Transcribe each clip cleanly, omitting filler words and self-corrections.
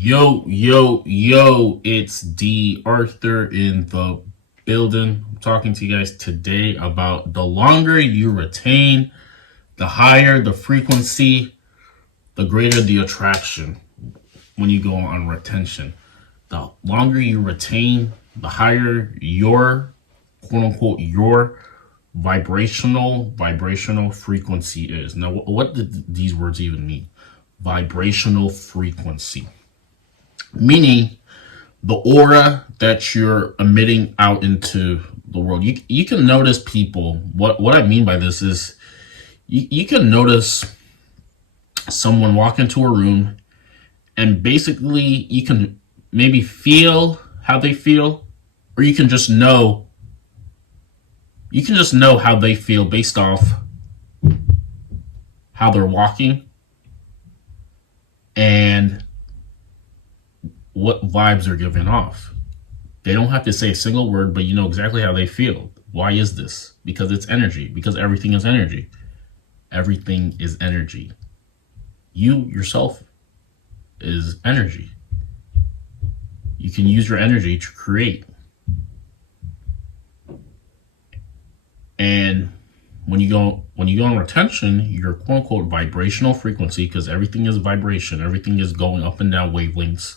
Yo, it's D.Arthur in the building. I'm talking to you guys today about the longer you retain, the higher the frequency, the greater the attraction when you go on retention. The longer you retain, the higher your quote unquote your vibrational frequency is. Now, what did these words even mean? Vibrational frequency, meaning the aura that you're emitting out into the world. You can notice people. What I mean by this is you can notice someone walk into a room and basically you can maybe feel how they feel, or you can just know how they feel based off how they're walking and what vibes they're giving off. They don't have to say a single word, but you know exactly how they feel. Why is this? Because it's energy. Because everything is energy. Everything is energy. You yourself is energy. You can use your energy to create. And when you go on retention, your quote unquote vibrational frequency, because everything is vibration, everything is going up and down wavelengths,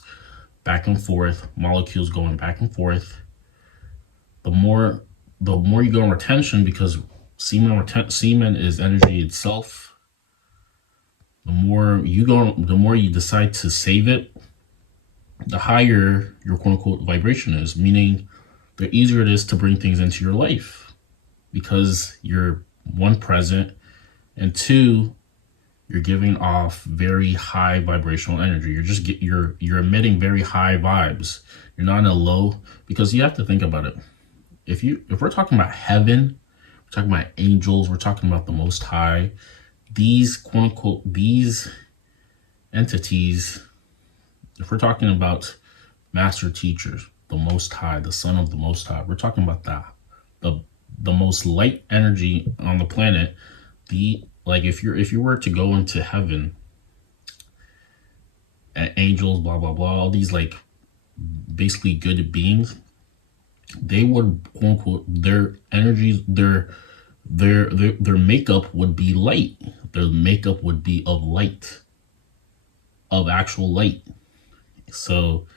back and forth, molecules going back and forth. The more you go on retention, because semen is energy itself. The more you decide to save it, the higher your quote unquote vibration is. Meaning, the easier it is to bring things into your life, because you're one, present, and two, you're giving off very high vibrational energy. You're emitting very high vibes. You're not in a low, because you have to think about it. If we're talking about heaven, we're talking about angels, we're talking about the Most High, these quote unquote these entities, if we're talking about master teachers, the Most High, the Son of the Most High, we're talking about that. The most light energy on the planet. If you were to go into heaven, angels, blah blah blah, all these basically good beings, they would quote unquote their energies, their makeup would be light. Their makeup would be of light, of actual light. So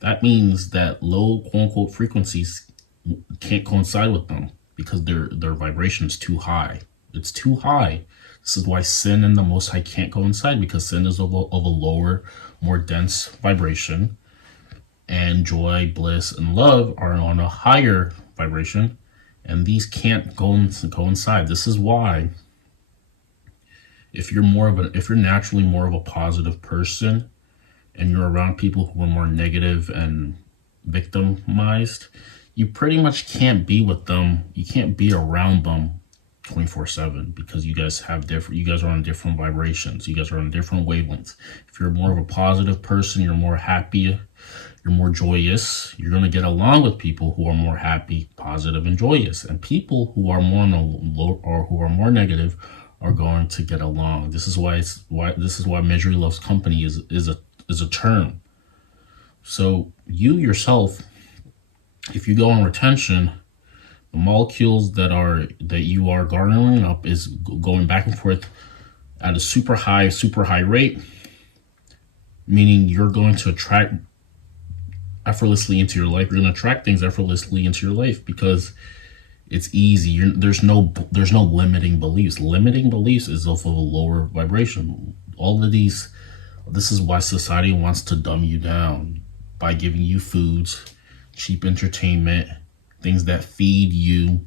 that means that low quote unquote frequencies can't coincide with them, because their vibration is too high. It's too high. This is why sin and the Most High can't coincide, because sin is of a lower, more dense vibration, and joy, bliss, and love are on a higher vibration, and these can't coincide. This is why if you're naturally more of a positive person, and you're around people who are more negative and victimized, you pretty much can't be with them. You can't be around them 24/7, because you guys are on different vibrations. You guys are on different wavelengths. If you're more of a positive person, you're more happy, you're more joyous, you're going to get along with people who are more happy, positive, and joyous. And people who are more low, or who are more negative, are going to get along. This is why misery loves company is a term. So you yourself, if you go on retention, the molecules that you are garnering up is going back and forth at a super high rate, meaning you're going to attract effortlessly into your life. You're going to attract things effortlessly into your life, because it's easy. There's no limiting beliefs. Limiting beliefs is of a lower vibration. This is why society wants to dumb you down by giving you foods, cheap entertainment, things that feed you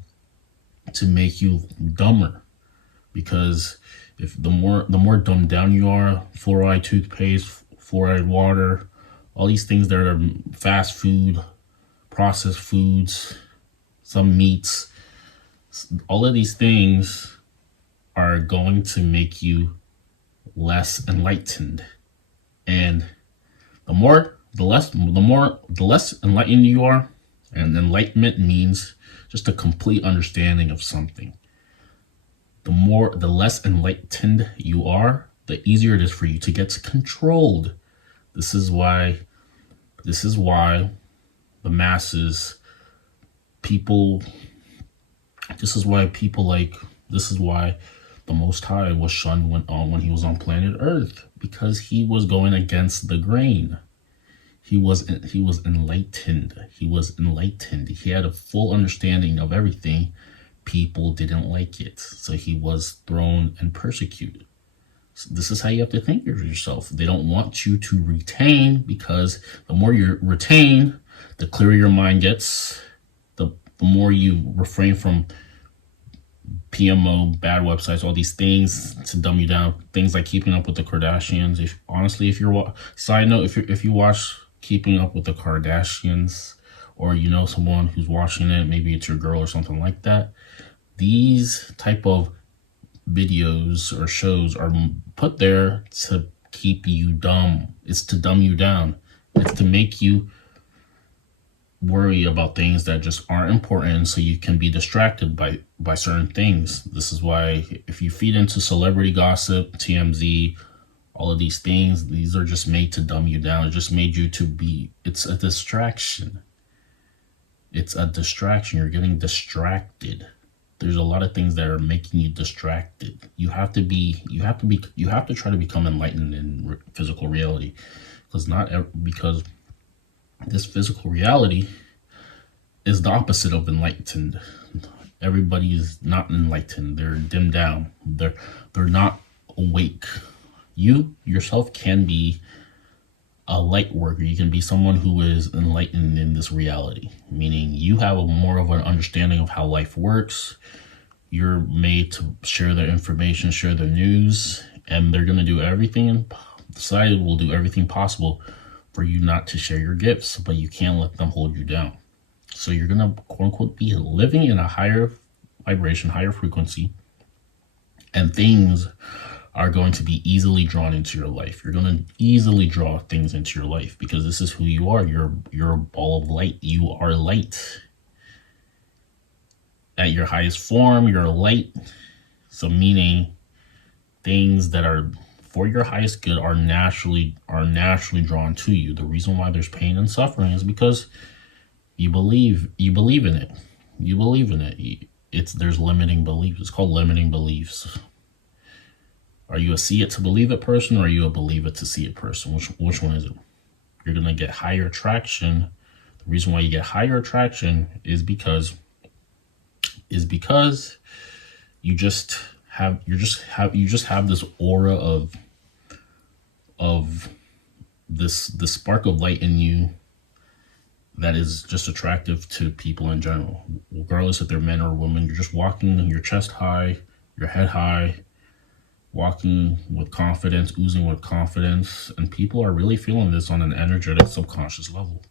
to make you dumber. Because if the more dumbed down you are, fluoride toothpaste, fluoride water, all these things that are fast food, processed foods, some meats, all of these things are going to make you less enlightened. And the less enlightened you are, and enlightenment means just a complete understanding of something. The less enlightened you are, the easier it is for you to get controlled This is why the masses, people, this is why people like, this is why the Most High was shunned when he was on planet Earth, because he was going against the grain. He was enlightened. He was enlightened. He had a full understanding of everything. People didn't like it, so he was thrown and persecuted. So this is how you have to think of yourself. They don't want you to retain, because the more you retain, the clearer your mind gets. The more you refrain from PMO, bad websites, all these things to dumb you down. Things like Keeping Up with the Kardashians. If you're side note, if you watch Keeping Up with the Kardashians, or you know someone who's watching it, maybe it's your girl or something like that, these type of videos or shows are put there to keep you dumb. It's to dumb you down. It's to make you worry about things that just aren't important, so you can be distracted by certain things. This is why if you feed into celebrity gossip, TMZ, all of these things, these are just made to dumb you down. It just made you to be, it's a distraction. It's a distraction. You're getting distracted. There's a lot of things that are making you distracted. You have to try to become enlightened in physical reality, because this physical reality is the opposite of enlightened. Everybody is not enlightened. They're dimmed down. They're not awake. You yourself can be a light worker. You can be someone who is enlightened in this reality, meaning you have more of an understanding of how life works. You're made to share their information, share their news, and they're going to do everything, and society will do everything possible for you not to share your gifts, but you can't let them hold you down. So you're going to, quote unquote, be living in a higher vibration, higher frequency, and things are going to be easily drawn into your life. You're going to easily draw things into your life, because this is who you are. You're a ball of light. You are light. At your highest form, you're light. So meaning things that are for your highest good are naturally drawn to you. The reason why there's pain and suffering is because you believe in it. You believe in it. There's limiting beliefs. It's called limiting beliefs. Are you a see it to believe it person, or are you a believe it to see it person? Which one is it? You're gonna get higher attraction. The reason why you get higher attraction is because you just have this aura of this spark of light in you that is just attractive to people in general, regardless if they're men or women. You're just walking, your chest high, your head high, walking with confidence, oozing with confidence, and people are really feeling this on an energetic subconscious level.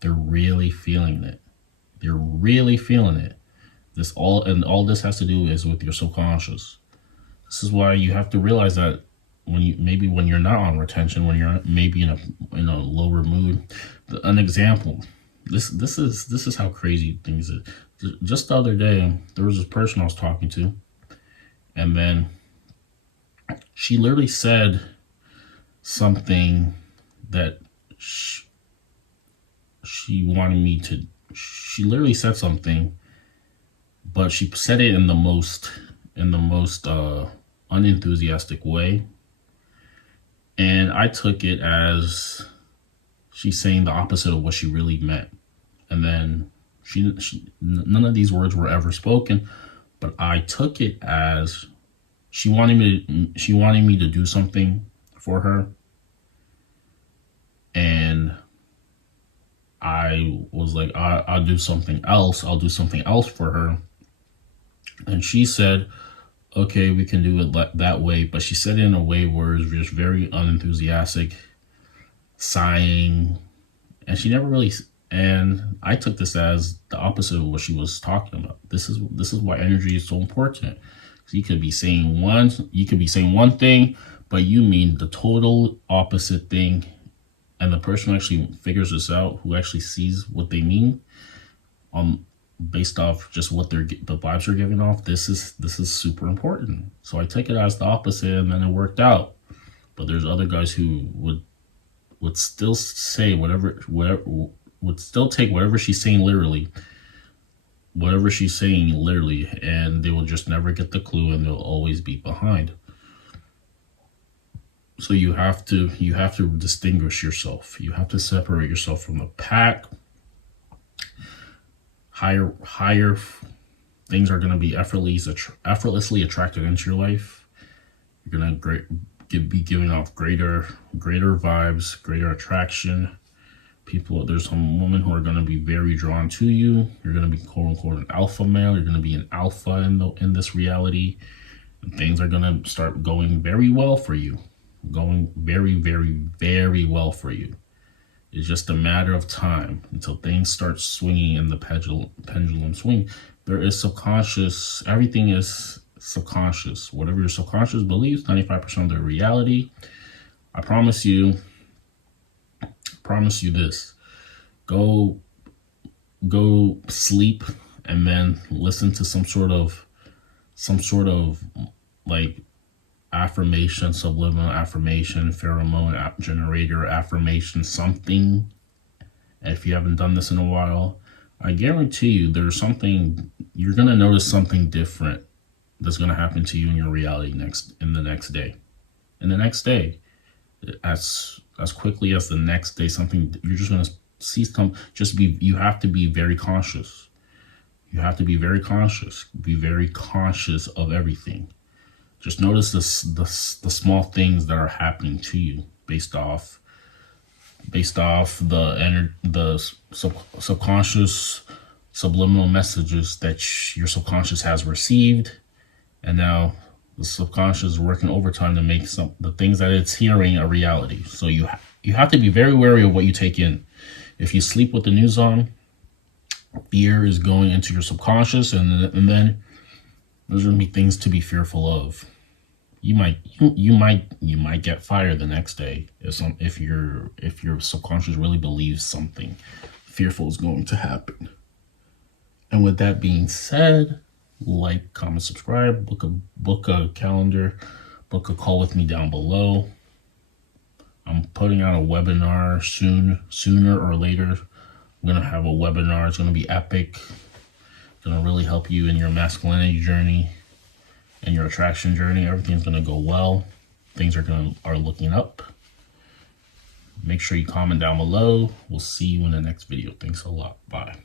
They're really feeling it. They're really feeling it. All this has to do is with your subconscious. This is why you have to realize that when you're not on retention, when you're maybe in a lower mood. An example. This is how crazy things is. Just the other day, there was this person I was talking to, and then she literally said something that she wanted me to. She literally said something, but she said it in the most unenthusiastic way, and I took it as she's saying the opposite of what she really meant. And then none of these words were ever spoken, but I took it as she wanted me to do something for her, and I was like, I'll do something else. I'll do something else for her. And she said, okay, we can do it that way. But she said it in a way where it was just very unenthusiastic, sighing. And she never really, and I took this as the opposite of what she was talking about. This is why energy is so important. You could be saying one thing, but you mean the total opposite thing. And the person who actually figures this out, who actually sees what they mean, based off just what the vibes are giving off, this is super important. So I took it as the opposite, and then it worked out. But there's other guys who would would still say whatever would still take whatever she's saying literally, and they will just never get the clue, and they'll always be behind. So you have to distinguish yourself. You have to separate yourself from the pack. Higher things are going to be effortlessly attracted into your life. You're going to be giving off greater vibes, greater attraction. There's some women who are going to be very drawn to you. You're going to be quote unquote an alpha male. You're going to be an alpha in this reality. And things are going to start going very well for you. Going very, very, very well for you. It's just a matter of time until things start swinging in the pendulum swing. There is subconscious. Everything is subconscious. Whatever your subconscious believes, 95% of the reality. I promise you this. Go sleep and then listen to some sort of like affirmation, subliminal affirmation, pheromone generator affirmation, something. And if you haven't done this in a while, I guarantee you you're going to notice something different that's going to happen to you in your reality in the next day. As quickly as the next day, something you're just going to see you have to be very cautious. You have to be very cautious. Be very conscious of everything. Just notice the small things that are happening to you based off the subconscious subliminal messages that your subconscious has received, and now the subconscious is working overtime to make the things that it's hearing a reality. So you have to be very wary of what you take in. If you sleep with the news on, fear is going into your subconscious, and then there's going to be things to be fearful of. You might get fired the next day if your subconscious really believes something fearful is going to happen. And with that being said, like, comment, subscribe, book a calendar, book a call with me down below. I'm putting out a webinar sooner or later. I'm gonna have a webinar. It's gonna be epic. It's gonna really help you in your masculinity journey and your attraction journey. Everything's gonna go well. Things are looking up. Make sure you comment down below. We'll see you in the next video. Thanks a lot. Bye.